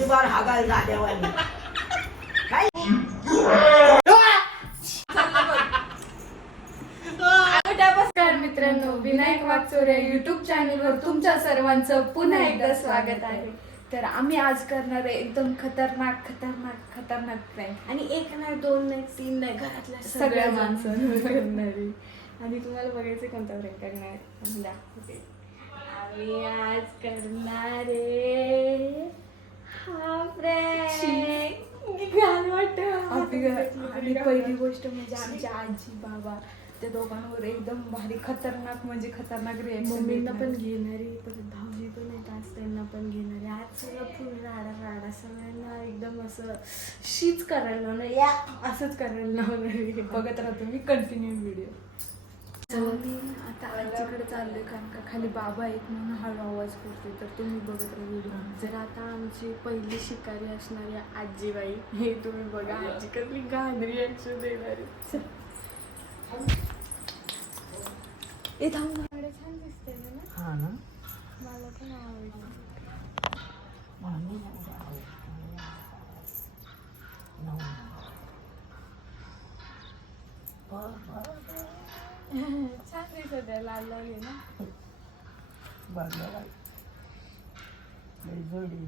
जिबार हागायला झाल्यावानी काय? नमस्कार मित्रांनो विनायक वागचोरे युट्यूब चॅनलवर तुमच्या सर्वांचं पुन्हा एकदा स्वागत आहे. तर आम्ही आज करणार आहे एकदम खतरनाक खतरनाक खतरनाक प्रँक आणि एक नाही दोन नाही तीन नाही घरातल्या सगळ्या माणसांवर करणारी आणि तुम्हाला बघायचं कोणता प्रँक करणार आहे? आम्ही दाखवते. आम्ही आज करणार आहे. आणि पहिली गोष्ट म्हणजे आमची आजी बाबा त्या दोघांवर एकदम भारी खतरनाक म्हणजे खतरनाक रिएक्शन मम्मींना पण घेणारी परत भाऊजी पण आहेत आज त्यांना पण घेणारी. आज सगळं फुल राडा राडा. सगळ्यांना एकदम असं शीच करायला लावणार. या असंच करायला लावणार. बघत राहतो मी कंटिन्यू व्हिडिओ मी आता आजीकडे चाललोय कारण का खाली बाबा आहेत म्हणून हळू आवाज करते तर तुम्ही बघत राहा व्हिडिओ जर आता आमची पहिली शिकारी असणारी आजीबाई हे तुम्ही बघा आजी कसली घाण रिॲक्शन देणार. ए थांब छान दिसते ना? हा ना. मला पण आवडलं छान दिसत आहे लाल लाल आहे ना जोडी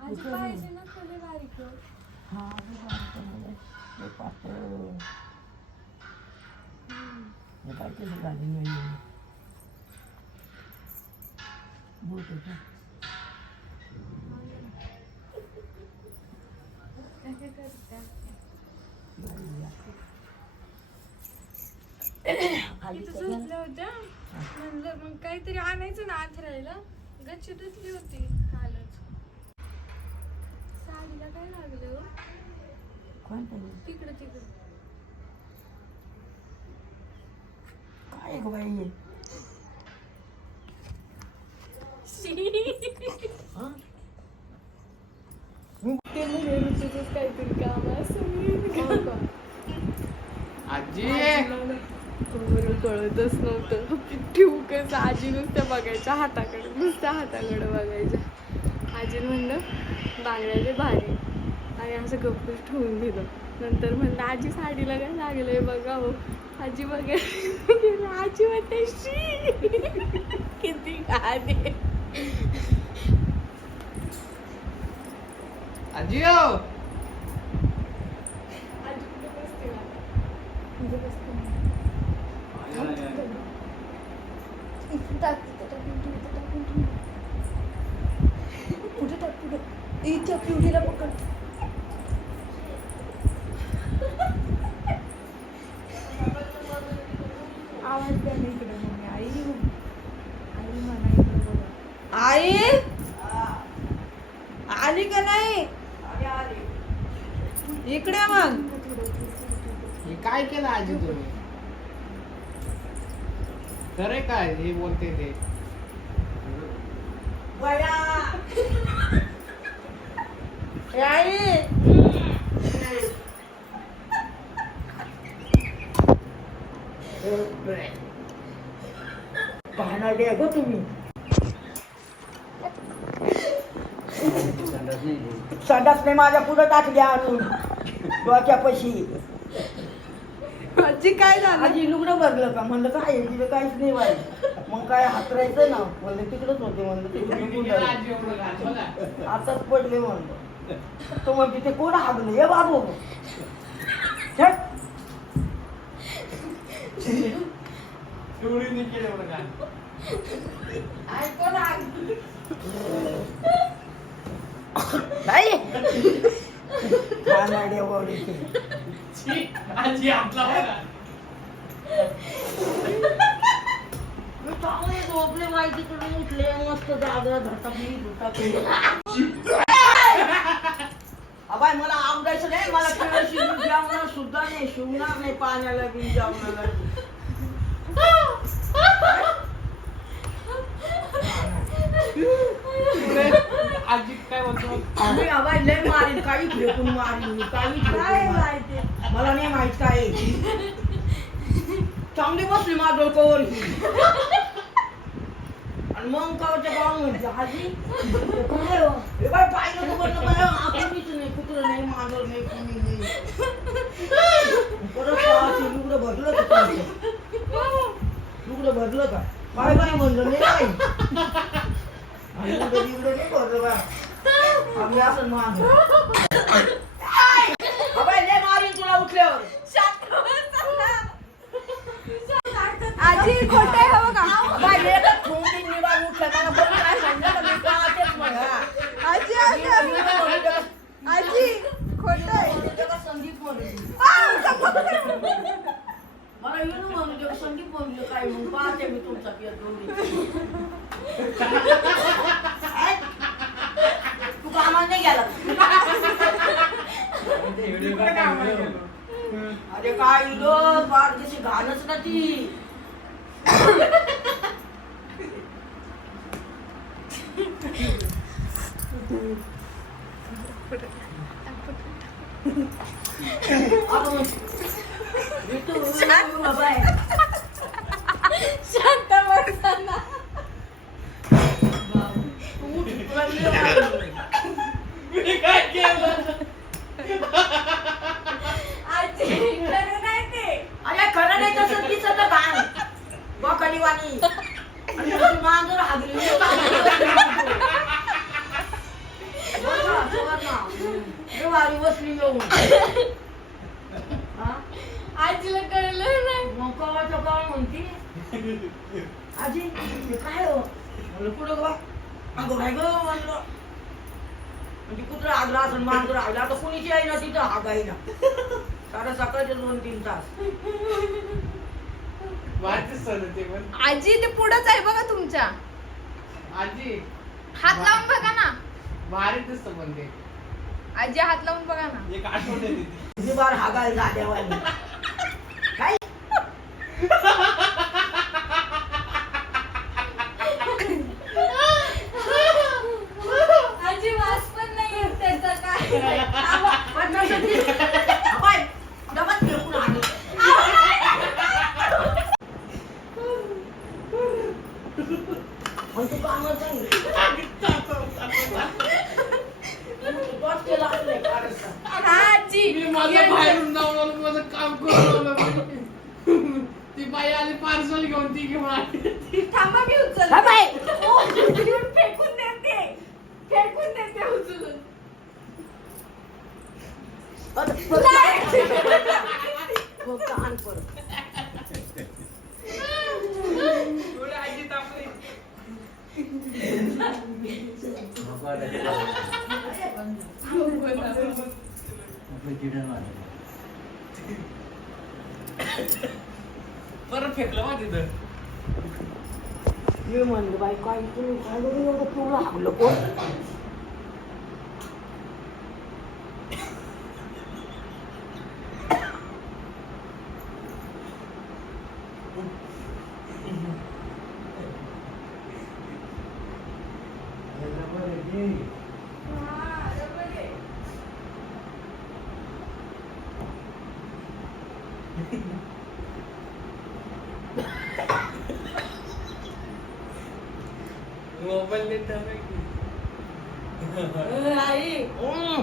आजी पाहिजे ना बारीक हा हे पातळ हे काय केलं नाही का? काय करते खाली इथं झोपल्या होत्या. म्हणलं मग काहीतरी आणायचं ना आत राहायला गच्ची धुतली होती. कालच साडीला काय लागलं हो? कोणतं? तिकडं तिकडं. काय गं बाई? हे? काहीतरी काम असं आजी. बरोबर कळतच नव्हतं ठेवू कसं आजी नुसत्या बघायच्या हाताकडे नुसत्या हाताकडे बघायच्या आजी म्हणलं बांगड्याचे भारी आणि असं गप्पच ठेवून दिलं नंतर म्हणलं आजी साडीला काय लागलंय बघा हो आजी बघायला. आजी म्हणते "शी." किती गाणे आजी हो आजी कुठे बसते? कुठे इथं टाक, इथं कुठे इथं पकड आवाज द्या ना इकडे मम्मी आई आई म्हणा इकडे बघा आई आली का नाही? इकडे मग. हे काय केलं आजी तुम्ही? खरे काय? हे बोलते ते. आई. पाहणार दे गो तुम्ही. संडास नाही माझ्या पुढं टाकल्या आणून डोक्यापाशी. आजी काय झालं? आजी लुगडं भरलं का? म्हणलं काय? तिथं काहीच नाही वाईट. मग काय हातरायचं ना? म्हणलं तिकडच होते. म्हणलं तिकडे. आताच पडले म्हणलं. तो मग तिथे कोण हागलं? हे बाबू. छट. एवढी केलं एवढं मी चांगले झोपले माहिती कडून उठले मस्त जागा अबाय मला आवडायचं नाही मला जेवणार सुद्धा नाही शिवणार नाही पाण्याला बी जेवणाला आजी काय बोलतो मी अबाय लय मारीन काही फेकून मारीन काही मला नाही माहीत काय आहे. चांगली बसली माझ्या डोक्यावर आणि मग कावच्या गाव म्हणजे हाजी हे बाय पाहिलं तर बरं बाय आपण मीच नाही कुत्रं नाही मांजर नाही कुणी नाही. परत पाहायची भरलं का तुमचं? भरलं का? बाय बाय म्हणलं नाही असं मांजर बाय लय मारीन तुला उठल्यावर. म्हणू काय मग पाहते मी तुमचा पिया दोन्ही काय? तू कामाला नाही गेला? कुठं कामाला गेलो? अरे काय इलो फार कशी घाणच ना ती आपण- विठू, बाबा आहे. शांत बसताना उठ, तुला मी मारलं. मी काय केलं आजी खरं नाही ते अरे खरं नाही तसं दिसत घाण बोकडी वाणी आणि तुझी मांजर हागली मी वारी बसली येऊन हा? आजीला कळलं नाही मग कवाचं काय म्हणती. आजी हे काय हो? म्हणलं कुठं गं अगं काय गं म्हणलं. म्हणजे कुत्रा हागला असं मांजर हागला आता कुणीची आहे ना तिथं हागायला साडे सकाळचे दोन तीन तास. ते पण. आजी ते पुढंच आहे बघा तुमच्या. आजी. हात लावून बघा ना. भारी दिसत पण ते. आजी हात लावून बघा ना. एक आठवण बार हा गाय झाल्यावर आजी वास पण नाही येत त्याचा काय पण नसेल ती. अबाय, डबात फेकून आली. पण तू कामाचं नाही. तोच केला असेल एक कार्यक्रम. हा आजी मी माझं बाहेरून जाऊन आलो, माझं काम करून आलो. ती बाई आली पार्सल घेऊन ती घेऊन आली थांबा मी उचल हा बाई. फेकून देते फेकून देते उचलून आता परत- मग कहाण परत. एवढी आजी तापली परत फेकलं मा तिथं मी म्हणलं बाई काय तुम्ही काय करून एवढं पूर्ण हागलं कोण मोबाईल देत आई हम्म.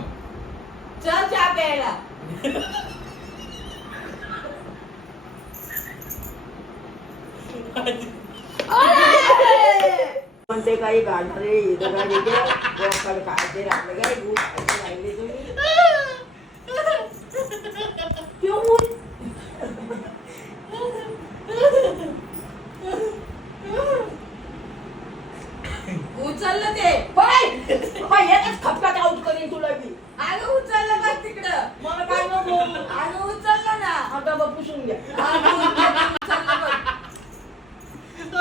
चल चहा प्यायला म्हणते काही गाडरे इथं काय देते बोकाड खायचे राहिले राहिले तुम्ही पिऊन. उचललं ते बाई, बाई, एकच खपक्यात आऊट करीन तुला मी अगं उचललं बघ तिकडं मला काय नको अगं उचललं ना आता बघ पुसून घ्या अगं उचललं बघ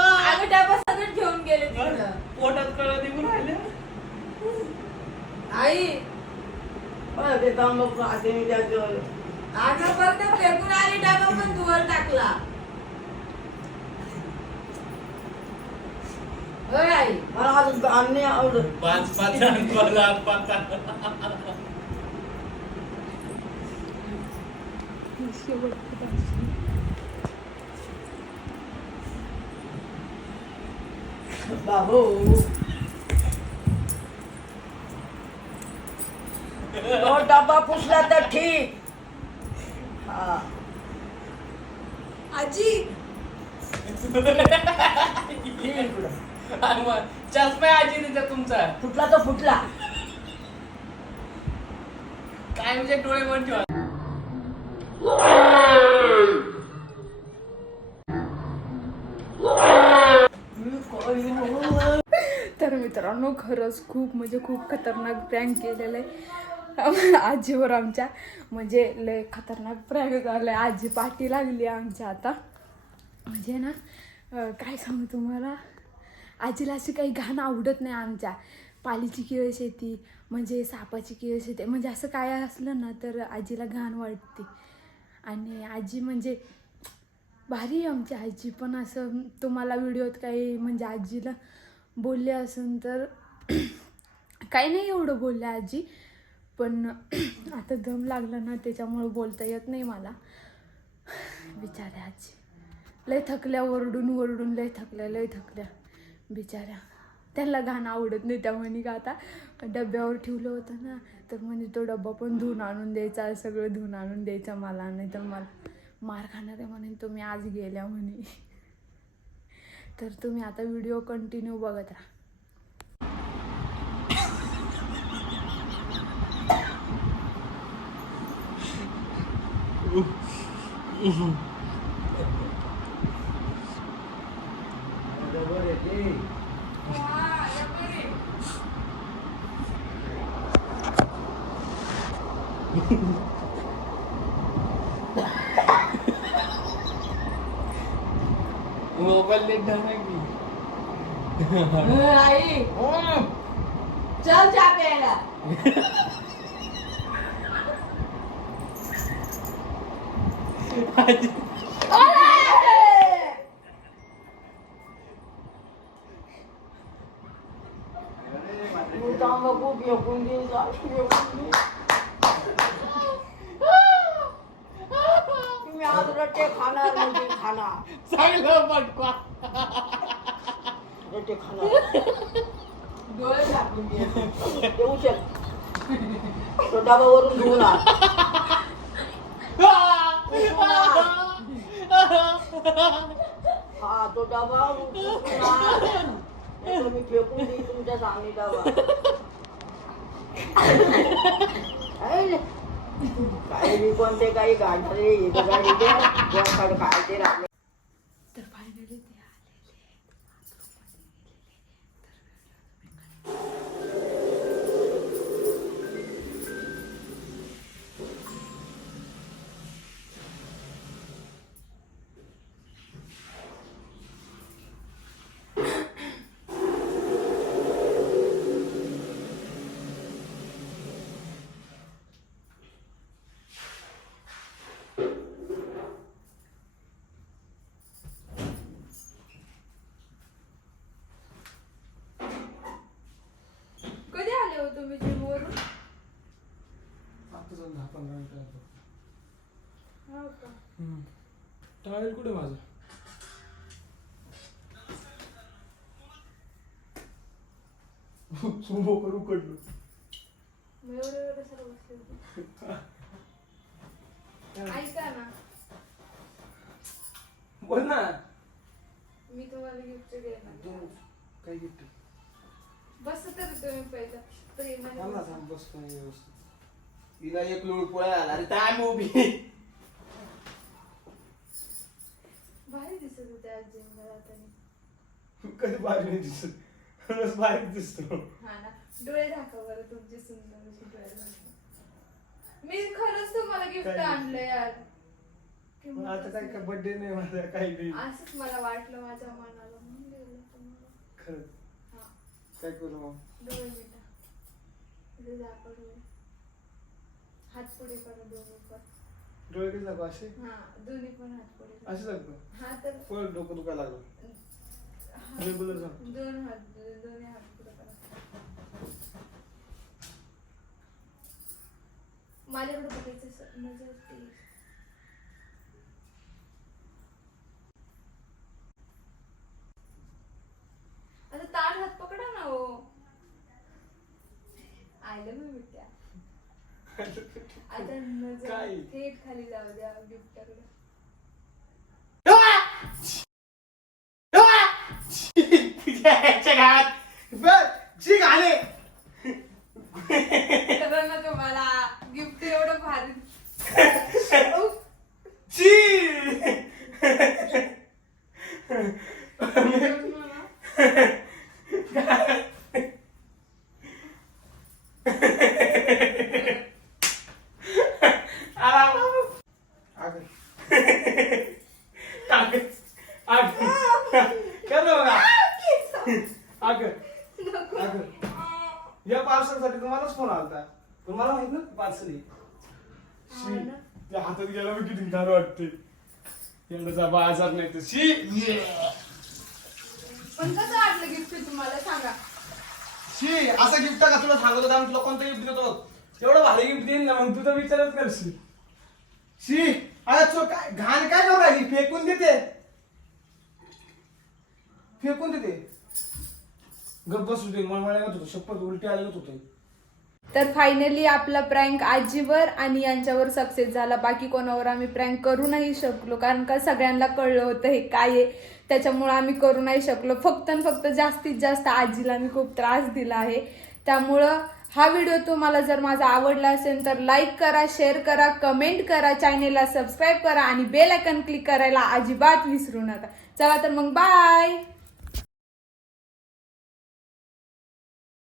अगं डबा सगळं घेऊन गेले पोटात कळत निघून राहिले. आई. ते तांबूक खाते मी त्याच्यावर. अगं फक्त फेकून आली डबा पण धुवर टाकला. होय आई. मला आवडत. पाच पाच पाच बाबू. तो डब्बा पुसला तर ठीक. हा. आजी. इकडं. मग चष्मा आहे आजी तिचा तुमचा. फुटला तर फुटला. काय म्हणजे डोळे ठेवा. तर मित्रांनो खरंच खूप म्हणजे खूप खतरनाक प्रँक केलेलं आहे. आजीवर आमच्या म्हणजे लय खतरनाक प्रँक झालं आहे आजी पाठी लागली आमच्या आता. म्हणजे ना काय सांगू तुम्हाला? आजीला अशी काही घाण आवडत नाही आमच्या. पालीची किळ शेती म्हणजे सापाची किळ शेती म्हणजे असं काय असलं ना तर आजीला घाण वाटते. आणि आजी म्हणजे भारी आहे आमची आजी पण असं तुम्हाला व्हिडिओत काही म्हणजे आजीला बोलले असून तर काही नाही एवढं बोलले आजी. पण आता दम लागला ना त्याच्यामुळं बोलता येत नाही मला. बिचाऱ्या आजी. लय थकल्या ओरडून ओरडून लय थकल्या लय थकल्या. बिचाऱ्या. त्यांना घाण आवडत नाही त्या म्हणी का आता? डब्यावर ठेवलं होतं ना तर म्हणजे तो डब्बा पण धुवून आणून द्यायचा सगळं धुवून आणून द्यायचं मला नाही तर मला मार खाणार आहे म्हणे तुम्ही आज गेल्या म्हणे. तर तुम्ही आता व्हिडिओ कंटिन्यू बघत राहा मोबाईल देत नाही की आई चल चहा प्यायला तंबाखू फेकून दे फेकून दे तुम्ही आज रट्टे खाणार म्हणजे खाणार चांगलं पटकवा रट्टे खाणार डोळे झाकून दे येऊ शक तो डबावरून धुवून आण उठून आण. हा तो डबा उचलून आण. नाहीतर मी फेकून देईन तुमच्या सामने डबा आहे ना? काही बी कोणते जाऊन दहा पंधरा मिनिटं हो का? टावेल कुठे माझं? सुमो करू कडलो मग एवढं एवढं सर्व बसले होते. ऐका ना. बोल ना. मी तुम्हाला गिफ्ट देणार काय गिफ्ट बस तर तुम्ही पहिलं. प्रेमाने थांब ना बसा. थांब बस नाही व्यवस्थित. हिला एक लोळ पोळ्या आला अरे काय उभी. भारी दिसत होते आज कधी नाही दिसत. हा ना. डोळे दाखवा बरं तुमचे सुंदर असे डोळे दाखवा. मी खरंच तुम्हाला गिफ्ट काय? आणलं यार. आता काय. काय बर्थडे नाही माझा काही नाही. असंच मला वाटलं माझ्या मनाला. म्हणून दिलं तुम्हाला. खरं हा. काय करू मग? डोळे मिटा. इथे हात पुढे करा दोन्ही पण. डोळे किती दाखव असे? हा दोन्ही पण हात पुढे करा. असे दाखव हा तर पण डोकं दुखायला लागलं. हा. रेग्युलर सांग दोन हात दोन्ही हात पुढे करा माझ्याकडे बघायचं असं नजर ते. आता ताट हात पकडा ना हो. आयलं मी बिट्या. आता नजर काय? थेट खाली जाऊ द्या गिफ्टाकडे तुझ्या ह्याच्या गावात. बर शी घाले. ना तुम्हाला गिफ्ट एवढं भारी अगं अगं कर ना बघा अगं. अगं. या पार्सलसाठी तुम्हालाच फोन आलता. पण मला माहीत ना पार्सल शी त्या हातात गेला मी किती घाण वाटते. एवढाचा बाजार नाही तर शी. पण कसं वाटलं गिफ्ट तुम्हाला? सांगा. शी असं गिफ्ट का तुला सांगत होता? आम्ही तुला कोणतं गिफ्ट देतो एवढं भारी गिफ्ट देईन ना मग तू तर विचारच करशील. शी अरे तो काय घाण काय करू राहिली? फेकून देते. फेकून देते. गप्प बसू दे मला होतो शपथ उलटे आले होते. तर फायनली आपला प्रँक आजीवर आणि यांच्यावर सक्सेस झाला. बाकी कोणावर आम्ही प्रँक करू नाही शकलो कारण का सगळ्यांना कळलं होतं हे काय आहे. त्याच्यामुळं आम्ही करू नाही शकलो. फक्त आणि फक्त जास्तीत जास्त आजीला मी खूप त्रास दिला आहे. त्यामुळं हा व्हिडिओ तुम्हाला जर माझा आवडला असेल तर लाईक करा शेअर करा कमेंट करा चॅनेलला सबस्क्राईब करा आणि बेल आयकन क्लिक करायला अजिबात विसरू नका. चला तर मग बाय